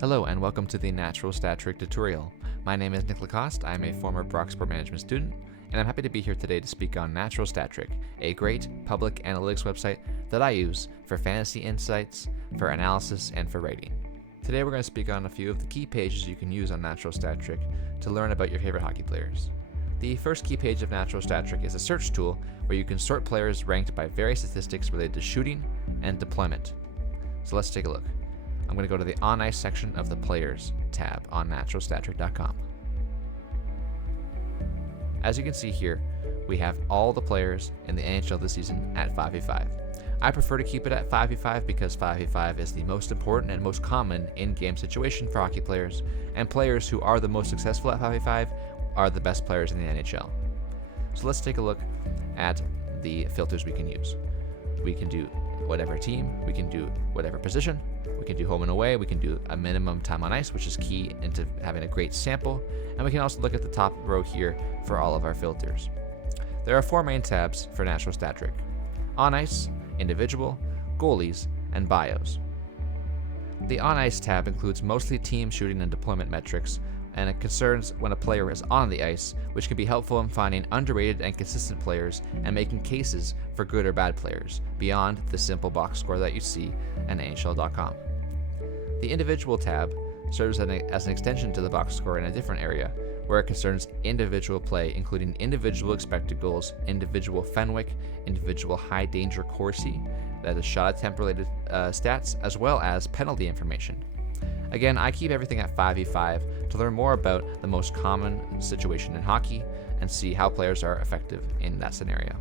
Hello and welcome to the NaturalStatTrick tutorial. My name is Nick Lacoste. I'm a former Brock Sport Management student, and I'm happy to be here today to speak on NaturalStatTrick, a great public analytics website that I use for fantasy insights, for analysis, and for rating. Today we're going to speak on a few of the key pages you can use on NaturalStatTrick to learn about your favorite hockey players. The first key page of NaturalStatTrick is a search tool where you can sort players ranked by various statistics related to shooting and deployment. So let's take a look. I'm going to go to the On Ice section of the Players tab on NaturalStatTrick.com. As you can see here, we have all the players in the NHL this season at 5v5. I prefer to keep it at 5v5 because 5v5 is the most important and most common in-game situation for hockey players, and players who are the most successful at 5v5 are the best players in the NHL. So let's take a look at the filters we can use. We can do whatever team, we can do whatever position, we can do home and away, we can do a minimum time on ice, which is key into having a great sample, and we can also look at the top row here for all of our filters. There are four main tabs for NaturalStatTrick: On Ice, Individual, Goalies, and Bios. The On Ice tab includes mostly team shooting and deployment metrics, and it concerns when a player is on the ice, which can be helpful in finding underrated and consistent players and making cases for good or bad players, beyond the simple box score that you see at NHL.com. The Individual tab serves as an extension to the box score in a different area, where it concerns individual play, including individual expected goals, individual Fenwick, individual high danger Corsi, that is shot attempt related stats, as well as penalty information. Again, I keep everything at 5v5 to learn more about the most common situation in hockey and see how players are effective in that scenario.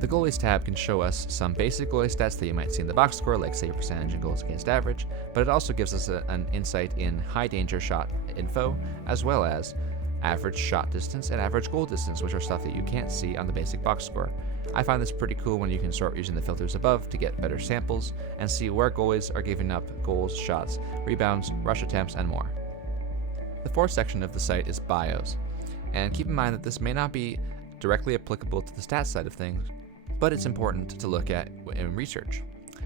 The Goalies tab can show us some basic goalie stats that you might see in the box score, like save percentage and goals against average, but it also gives us an insight in high danger shot info, as well as average shot distance and average goal distance, which are stuff that you can't see on the basic box score. I find this pretty cool when you can sort using the filters above to get better samples and see where goalies are giving up goals, shots, rebounds, rush attempts, and more. The fourth section of the site is Bios, and keep in mind that this may not be directly applicable to the stats side of things, but it's important to look at in research.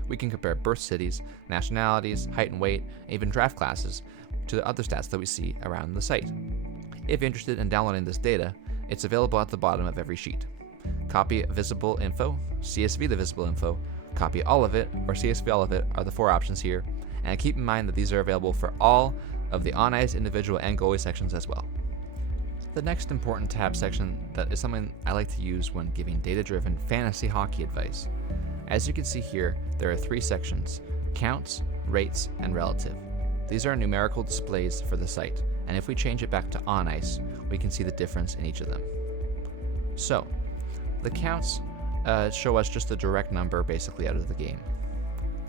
We can compare birth cities, nationalities, height and weight, and even draft classes to the other stats that we see around the site. If you're interested in downloading this data, it's available at the bottom of every sheet. Copy visible info, CSV the visible info, copy all of it, or CSV all of it are the four options here, and keep in mind that these are available for all of the On Ice, Individual, and Goalie sections as well. The next important tab section that is something I like to use when giving data-driven fantasy hockey advice. As you can see here, there are three sections: counts, rates, and relative. These are numerical displays for the site, and if we change it back to On Ice, we can see the difference in each of them. So, the counts show us just a direct number basically out of the game.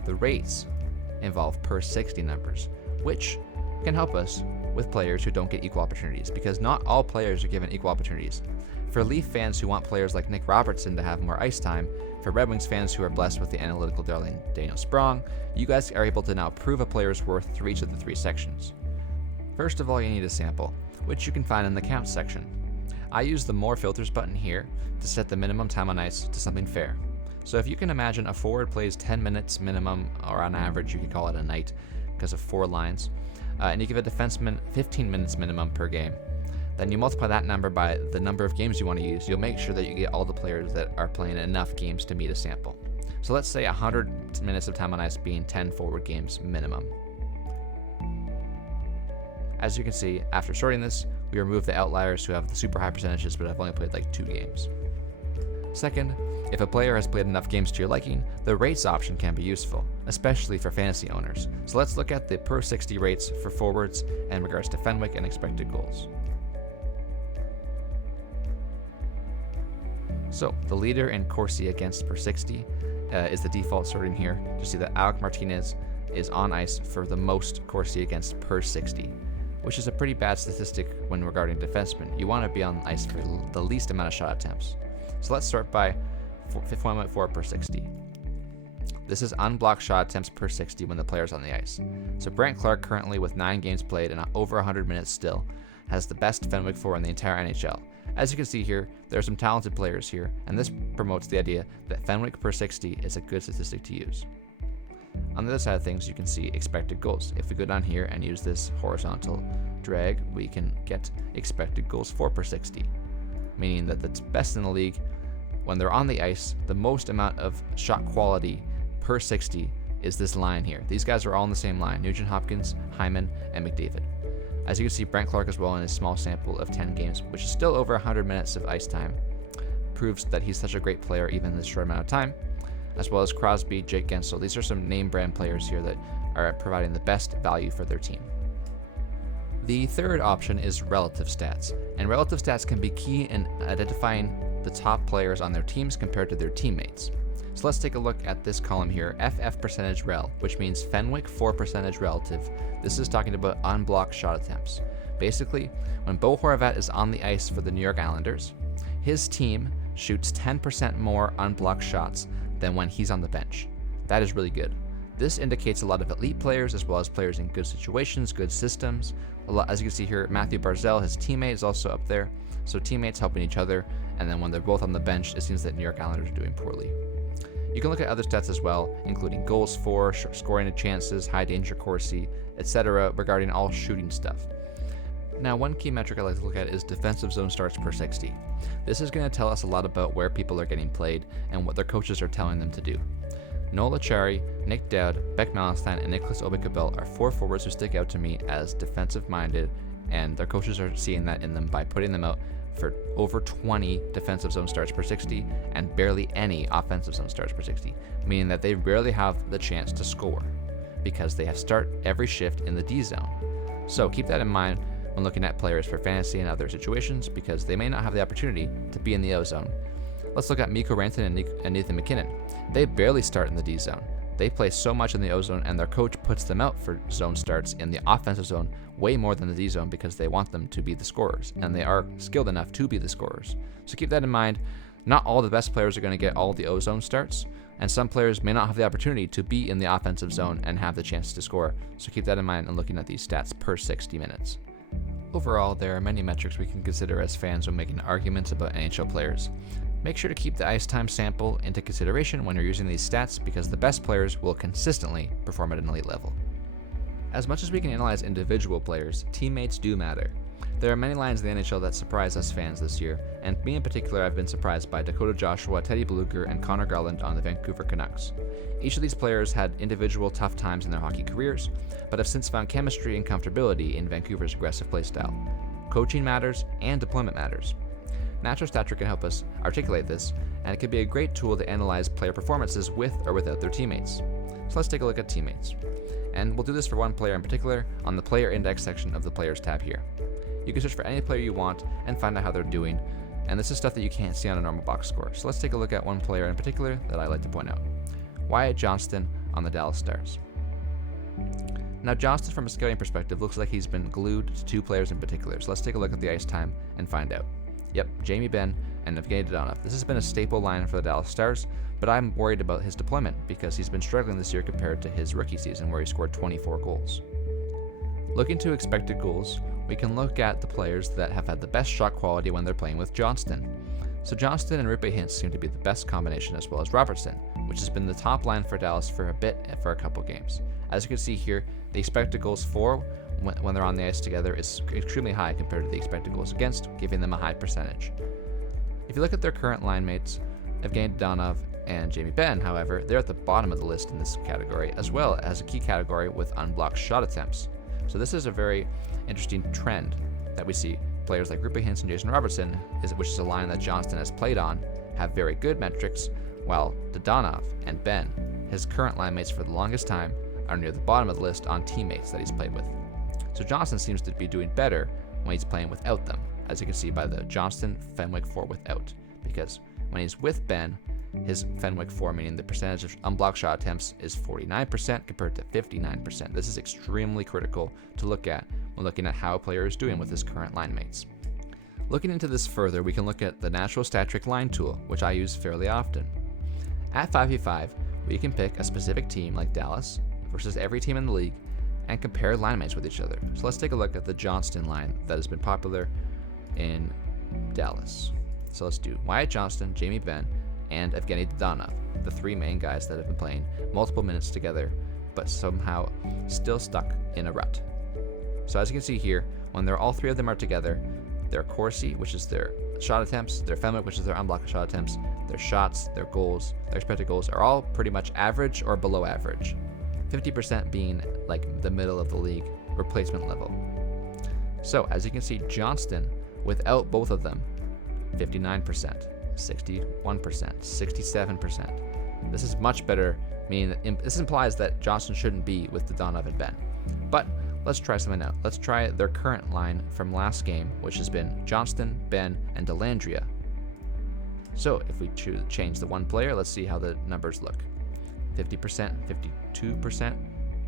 The rates involve per 60 numbers, which can help us with players who don't get equal opportunities, because not all players are given equal opportunities. For Leaf fans who want players like Nick Robertson to have more ice time, for Red Wings fans who are blessed with the analytical darling Daniel Sprong, you guys are able to now prove a player's worth through each of the three sections. First of all, you need a sample, which you can find in the Counts section. I use the More Filters button here to set the minimum time on ice to something fair. So if you can imagine a forward plays 10 minutes minimum, or on average you could call it a night because of 4 lines, and you give a defenseman 15 minutes minimum per game, then you multiply that number by the number of games you want to use. You'll make sure that you get all the players that are playing enough games to meet a sample. So let's say 100 minutes of time on ice being 10 forward games minimum. As you can see, after sorting this, we remove the outliers who have the super high percentages but have only played like 2 games. Second, if a player has played enough games to your liking, the rates option can be useful, especially for fantasy owners. So let's look at the per 60 rates for forwards in regards to Fenwick and expected goals. So the leader in Corsi against per 60 is the default sorting here. You see that Alec Martinez is on ice for the most Corsi against per 60, which is a pretty bad statistic when regarding defensemen. You want to be on ice for the least amount of shot attempts. So let's sort by 1.4 per 60. This is unblocked shot attempts per 60 when the player's on the ice. So Brent Clark, currently with 9 games played and over 100 minutes still, has the best Fenwick for in the entire NHL. As you can see here, there are some talented players here, and this promotes the idea that Fenwick per 60 is a good statistic to use. On the other side of things, you can see expected goals. If we go down here and use this horizontal drag, we can get expected goals for per 60, meaning that that's best in the league. When they're on the ice, the most amount of shot quality per 60 is this line here. These guys are all in the same line: Nugent Hopkins, Hyman, and McDavid. As you can see, Brent Clark as well in his small sample of 10 games, which is still over 100 minutes of ice time, proves that he's such a great player even in this short amount of time, as well as Crosby, Jake Gensel. These are some name brand players here that are providing the best value for their team. The third option is relative stats, and relative stats can be key in identifying the top players on their teams compared to their teammates. So let's take a look at this column here, FF percentage rel, which means Fenwick for percentage relative. This is talking about unblocked shot attempts. Basically, when Bo Horvat is on the ice for the New York Islanders, his team shoots 10% more unblocked shots than when he's on the bench. That is really good. This indicates a lot of elite players as well as players in good situations, good systems. As you can see here, Matthew Barzal, his teammate, is also up there. So teammates helping each other, and then when they're both on the bench, it seems that New York Islanders are doing poorly. You can look at other stats as well, including goals for, scoring chances, high danger Corsi, etc., regarding all shooting stuff. Now, one key metric I like to look at is defensive zone starts per 60. This is going to tell us a lot about where people are getting played and what their coaches are telling them to do. Noel Acciari, Nick Dowd, Beck Malenstein, and Nicholas Aube-Kubel are four forwards who stick out to me as defensive-minded, and their coaches are seeing that in them by putting them out for over 20 defensive zone starts per 60 and barely any offensive zone starts per 60, meaning that they rarely have the chance to score because they have start every shift in the D zone. So keep that in mind when looking at players for fantasy and other situations, because they may not have the opportunity to be in the O zone. Let's look at Mikko Rantanen and Nathan MacKinnon. They barely start in the D zone. They play so much in the O zone, and their coach puts them out for zone starts in the offensive zone way more than the D zone because they want them to be the scorers, and they are skilled enough to be the scorers. So keep that in mind. Not all the best players are going to get all the O zone starts, and some players may not have the opportunity to be in the offensive zone and have the chance to score. So keep that in mind when looking at these stats per 60 minutes. Overall, there are many metrics we can consider as fans when making arguments about NHL players. Make sure to keep the ice time sample into consideration when you're using these stats, because the best players will consistently perform at an elite level. As much as we can analyze individual players, teammates do matter. There are many lines in the NHL that surprise us fans this year, and me in particular, I've been surprised by Dakota Joshua, Teddy Bluger, and Connor Garland on the Vancouver Canucks. Each of these players had individual tough times in their hockey careers, but have since found chemistry and comfortability in Vancouver's aggressive play style. Coaching matters, and deployment matters. NaturalStatTrick can help us articulate this, and it can be a great tool to analyze player performances with or without their teammates. So let's take a look at teammates. And we'll do this for one player in particular on the Player Index section of the Players tab here. You can search for any player you want and find out how they're doing, and this is stuff that you can't see on a normal box score. So let's take a look at one player in particular that I like to point out. Wyatt Johnston on the Dallas Stars. Now, Johnston, from a scouting perspective, looks like he's been glued to two players in particular, so let's take a look at the ice time and find out. Yep, Jamie Benn and Evgeny Dadonov. This has been a staple line for the Dallas Stars, but I'm worried about his deployment because he's been struggling this year compared to his rookie season where he scored 24 goals. Looking to expected goals, we can look at the players that have had the best shot quality when they're playing with Johnston. So Johnston and Roope Hintz seem to be the best combination, as well as Robertson, which has been the top line for Dallas for a bit and for a couple games. As you can see here, the expected goals for when they're on the ice together is extremely high compared to the expected goals against, giving them a high percentage. If you look at their current line mates, Evgeny Dadonov and Jamie Benn, however, they're at the bottom of the list in this category, as well as a key category with unblocked shot attempts. So this is a very interesting trend that we see. Players like Roope Hintz and Jason Robertson, which is a line that Johnston has played on, have very good metrics, while Dadonov and Benn, his current line mates for the longest time, are near the bottom of the list on teammates that he's played with. So Johnston seems to be doing better when he's playing without them, as you can see by the Johnston Fenwick 4 without, because when he's with Benn, his Fenwick 4, meaning the percentage of unblocked shot attempts, is 49% compared to 59%. This is extremely critical to look at when looking at how a player is doing with his current line mates. Looking into this further, we can look at the NaturalStatTrick line tool, which I use fairly often. At 5v5, we can pick a specific team like Dallas versus every team in the league and compare line mates with each other. So let's take a look at the Johnston line that has been popular in Dallas. So let's do Wyatt Johnston, Jamie Benn, and Evgeny Dodonov, the three main guys that have been playing multiple minutes together, but somehow still stuck in a rut. So as you can see here, when all three of them are together, their Corsi, which is their shot attempts, their Femic, which is their unblocked shot attempts, their shots, their goals, their expected goals are all pretty much average or below average. 50% being like the middle of the league, replacement level. So as you can see, Johnston, without both of them, 59%, 61%, 67%. This is much better, meaning that this implies that Johnston shouldn't be with Dodonov and Ben. But let's try something out. Let's try their current line from last game, which has been Johnston, Ben, and Delandria. So if we change the one player, let's see how the numbers look. 50%, 52%,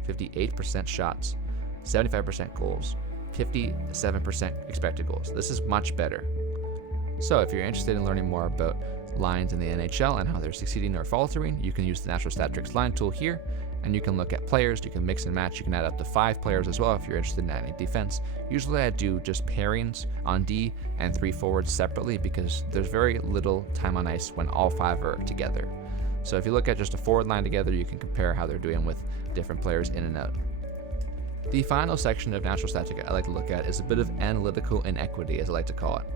58% shots, 75% goals, 57% expected goals. This is much better. So if you're interested in learning more about lines in the NHL and how they're succeeding or faltering, you can use the NaturalStatTrick's line tool here, and you can look at players, you can mix and match, you can add up to 5 players as well if you're interested in adding defense. Usually I do just pairings on D and 3 forwards separately because there's very little time on ice when all 5 are together. So if you look at just a forward line together, you can compare how they're doing with different players in and out. The final section of NaturalStatTrick I like to look at is a bit of analytical inequity, as I like to call it.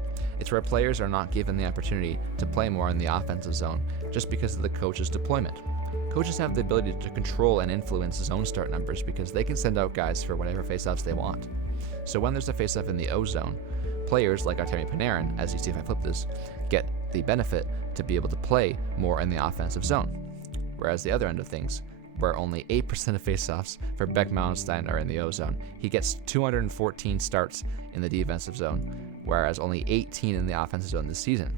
It's where players are not given the opportunity to play more in the offensive zone just because of the coach's deployment. Coaches have the ability to control and influence zone start numbers because they can send out guys for whatever faceoffs they want. So when there's a faceoff in the O zone, players like Artemi Panarin, as you see if I flip this, get the benefit to be able to play more in the offensive zone. Whereas the other end of things, where only 8% of faceoffs for Beck Mallenstein are in the O zone, he gets 214 starts in the defensive zone, whereas only 18 in the offensive zone this season.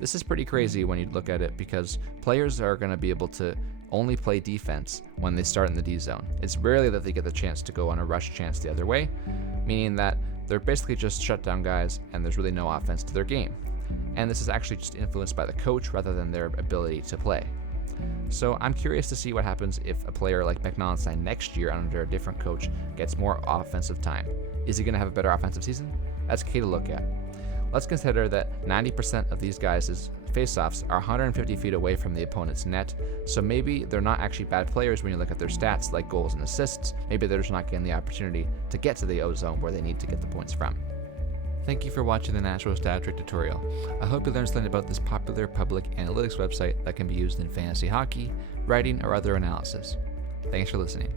This is pretty crazy when you look at it because players are going to be able to only play defense when they start in the D zone. It's rarely that they get the chance to go on a rush chance the other way, meaning that they're basically just shut down guys and there's really no offense to their game. And this is actually just influenced by the coach rather than their ability to play. So I'm curious to see what happens if a player like Beck Mallenstein next year under a different coach gets more offensive time. Is he going to have a better offensive season? That's key to look at. Let's consider that 90% of these guys' faceoffs are 150 feet away from the opponent's net, so maybe they're not actually bad players when you look at their stats like goals and assists. Maybe they're just not getting the opportunity to get to the O zone where they need to get the points from. Thank you for watching the NaturalStatTrick tutorial. I hope you learned something about this popular public analytics website that can be used in fantasy hockey, writing, or other analysis. Thanks for listening.